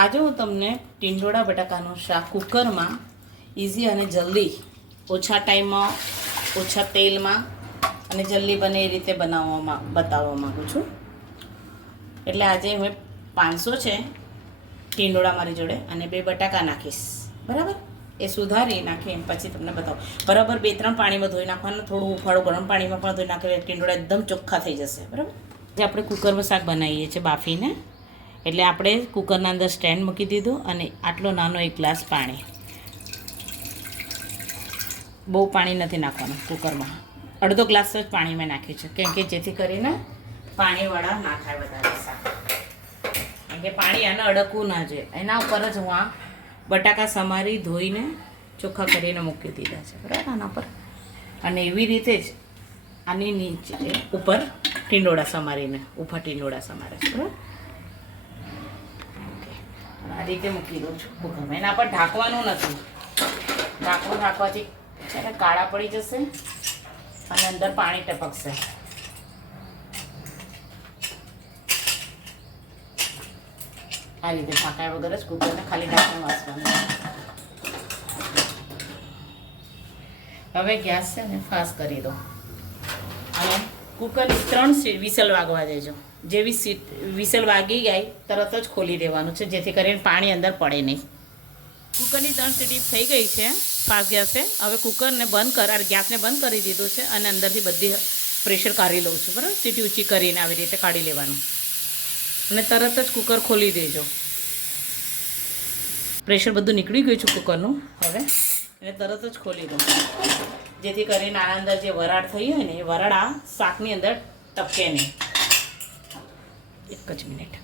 આજે હું તમને ટીંડોળા બટાકાનું શાક કુકરમાં ઇઝી અને જલ્દી ઓછા ટાઈમમાં, ઓછા તેલમાં અને જલ્દી બને એ રીતે બનાવવામાં, બતાવવા માગું છું. એટલે આજે હું પાંચસો છે ટીંડોળા મારી જોડે અને બે બટાકા નાખીશ. બરાબર? એ સુધારી નાખી પછી તમને બતાવું. બરાબર બે ત્રણ પાણીમાં ધોઈ નાખવાનું, થોડું ઉફાળું ગરમ પાણીમાં પણ ધોઈ નાખે ટીંડોળા એકદમ ચોખ્ખા થઈ જશે. બરાબર? જે આપણે કુકરમાં શાક બનાવીએ છીએ બાફીને. એટલે આપણે કુકરના અંદર સ્ટેન્ડ મૂકી દીધું અને આટલો નાનો એક ગ્લાસ પાણી. બહુ પાણી નથી નાખવાનું કુકરમાં. અડધો ગ્લાસ જ પાણી મેં નાખ્યું છે કેમ કે જેથી કરીને પાણીવાળા ના થાય વધારે શાક કે પાણી આને અડકવું ના જોઈએ. એના ઉપર જ હું આ બટાકા સમારી ધોઈને ચોખ્ખા કરીને મૂકી દીધા છે, બરાબર? આના પર. અને એવી રીતે જ આની નીચે ઉપર ટીંડોળા સમારીને, ઉપર ટીંડોળા સમારે છે, બરાબર? રીતે મૂકી દઉં છું. કુકરમાં એના પર ઢાંકવાનું નથી. ઢાંકવું ઢાંકવાથી છે ને કાળા પડી જશે અને અંદર પાણી ટપકશે. આ રીતે ઢાંકાય વગર જ કુકરને ખાલી ઢાંકણું વાસવાનું. હવે ગેસ છે ને ફાસ્ટ કરી દો અને કુકરની ત્રણ વિસલ વાગવા દેજો. જેવી સીટ વિસલ વાગી ગઈ તરત જ ખોલી દેવાનું છે, જેથી કરીને પાણી અંદર પડે નહીં. કુકરની ત્રણ સીટી થઈ ગઈ છે, ફાસ્ટ ગેસે. હવે કુકરને બંધ કર ગેસને બંધ કરી દીધું છે અને અંદરથી બધી પ્રેશર કાઢી લઉં છું, બરાબર? સીટી ઊંચી કરીને આવી રીતે કાઢી લેવાનું. અને તરત જ કુકર ખોલી દેજો. પ્રેશર બધું નીકળી ગયું છે કુકરનું. હવે એને તરત જ ખોલી દઉં. જેથી કરીને આના અંદર જે વરાળ થઈ હોય ને, એ વરાળ આ શાકની અંદર ટપકે નહીં. એક જ મિનિટ.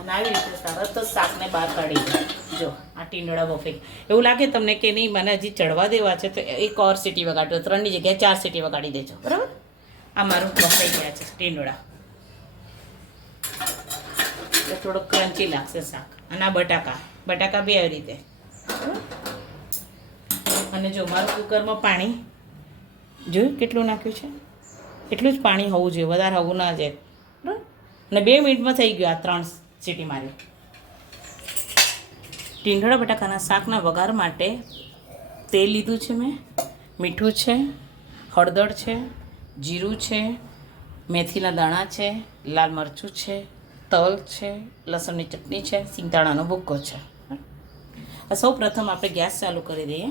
અને આવી રીતે તરત જ શાકને બહાર કાઢી દો. જો, આ ટીંડોળા બફાઈ એવું લાગે તમને કે નહીં, મને હજી ચડવા દેવા છે, તો એક ઓર સીટી વગાડજો, ત્રણની જગ્યાએ ચાર સીટી વગાડી દેજો. બરાબર? આ મારું બફાઈ ગયા છે, ટીંડોળા. એટલે થોડુંક ક્રન્ચી લાગશે શાક. અને આ બટાકા. બટાકા બી આવી રીતે? અને જો મારું કુકરમાં પાણી જોયું કેટલું નાખ્યું છે? એટલું જ પાણી હોવું જોઈએ, વધારે હોવું ના જાય બરાબર? અને બે મિનિટમાં થઈ ગયું આ ત્રણ સીટી મારી. ટીંડોળા બટાકાના શાકના વઘાર માટે તેલ લીધું છે મેં, મીઠું છે, હળદર છે, જીરું છે, મેથીના દાણા છે, લાલ મરચું છે, તલ છે, લસણની ચટણી છે, સિંગદાણાનો ભૂક્કો છે. સૌ પ્રથમ આપણે ગેસ ચાલુ કરી દઈએ.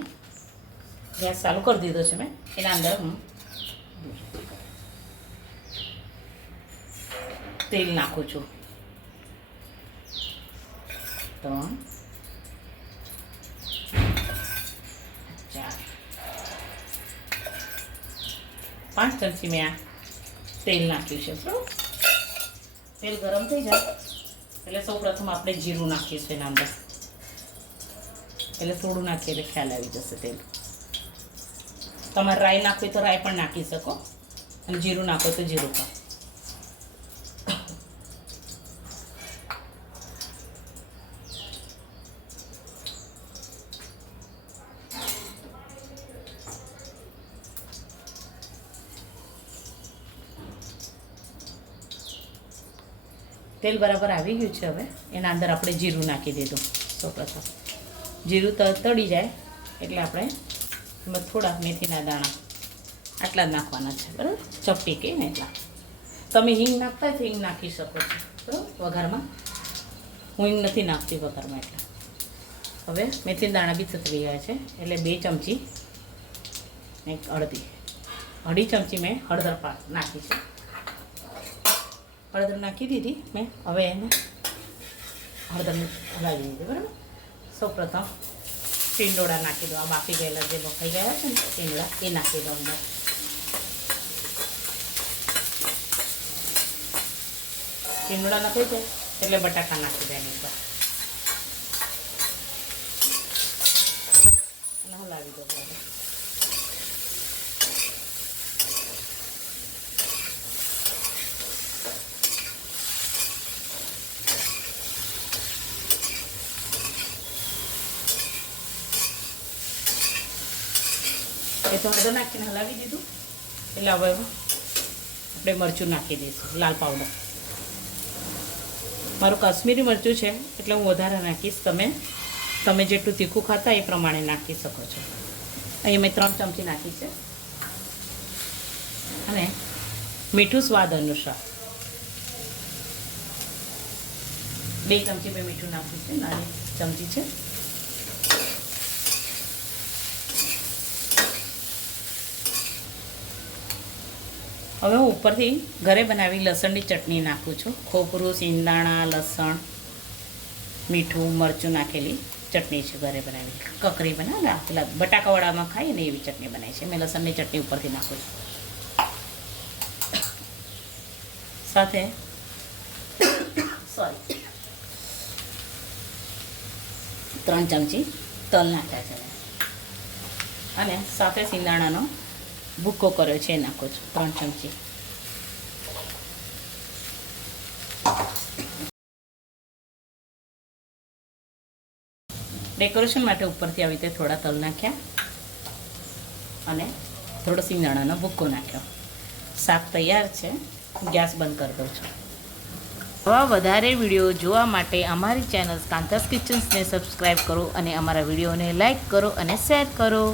ગેસ ચાલુ કરી દીધો છે મેં. એના અંદર હું તેલ નાખું છું. ત્રણ, ચાર, પાંચ ચમચી મેં આ તેલ નાખ્યું છે, બરાબર? તેલ ગરમ થઈ જાય. એટલે સૌ પ્રથમ આપણે જીરું નાખીશું એના અંદર. એટલે થોડું નાખીએ એટલે ખ્યાલ આવી જશે તેલ. તમારે રાઈ નાખવી તો રાઈ પણ નાખી શકો. અને જીરું નાખો તો જીરું પણ. તેલ બરાબર આવી ગયું છે હવે. એના અંદર આપણે જીરું નાખી દીધું. સૌપ્રથમ. જીરું તળી જાય. એટલે આપણે એમાં થોડા મેથીના દાણા આટલા જ નાખવાના છે, બરાબર? ચપટી કે ને એટલા. તમે હિંગ નાખતા હોય તો હિંગ નાખી શકો છો, બરાબર? વઘારમાં. હું હિંગ નથી નાખતી વઘારમાં એટલે. હવે મેથીના દાણા બી થતી ગયા છે, એટલે બે ચમચી એક અડધી. અઢી ચમચી મેં હળદર પા નાખી છે. હળદર નાખી દીધી મેં. હવે એને હળદર હલાવી દીધી, બરાબર? સૌ પ્રથમ ટીંડોળા નાખી દો. આ બાફી ગયેલા જે બફાઈ ગયા છે ને, ટીંડોળા, એ નાખી દો અંદર. ટીંડોળા નાખી દો એટલે બટાકા નાખી દે એની ઉપર. હલાવી દો બરાબર એ તો હળદર નાખીને હલાવી દીધું. એટલે હવે આપણે મરચું નાખી દઈશું, લાલ પાવડર મારું કાશ્મીરી મરચું છે, એટલે હું વધારે નાખીશ. તમે તમે જેટલું તીખું ખાતા એ પ્રમાણે નાખી શકો છો. અહીં મેં ત્રણ ચમચી નાખી છે. અને મીઠું સ્વાદ અનુસાર. બે ચમચી મેં મીઠું નાખ્યું છે, નાની ચમચી છે. હવે હું ઉપરથી ઘરે બનાવી લસણની ચટણી નાખું છું. ખોપરું સિંદાણા લસણ, મીઠું, મરચું નાખેલી ચટણી છે ઘરે બનાવી. કકરી બનાવે પેલા બટાકાવાળામાં ખાઈએ ને એવી ચટણી બનાવી છે. મેં લસણની ચટણી ઉપરથી નાખું છું. સાથે સોરી ત્રણ ચમચી તલ નાખ્યા છે અને સાથે સિંગદાણાનો ભૂક્કો કર્યો છે એ નાખું છું ત્રણ ચમચી. ડેકોરેશન માટે ઉપરથી આવી રીતે થોડા તલ નાખ્યા અને થોડો સિંગદાણાનો ભૂક્કો નાખ્યો. શાક તૈયાર છે. ગેસ બંધ કરી દઉં છું. આવા વધારે વીડિયો જોવા માટે અમારી ચેનલ કાંતાસ કિચન્સને સબસ્ક્રાઈબ કરો અને અમારા વિડીયોને લાઇક કરો અને શેર કરો.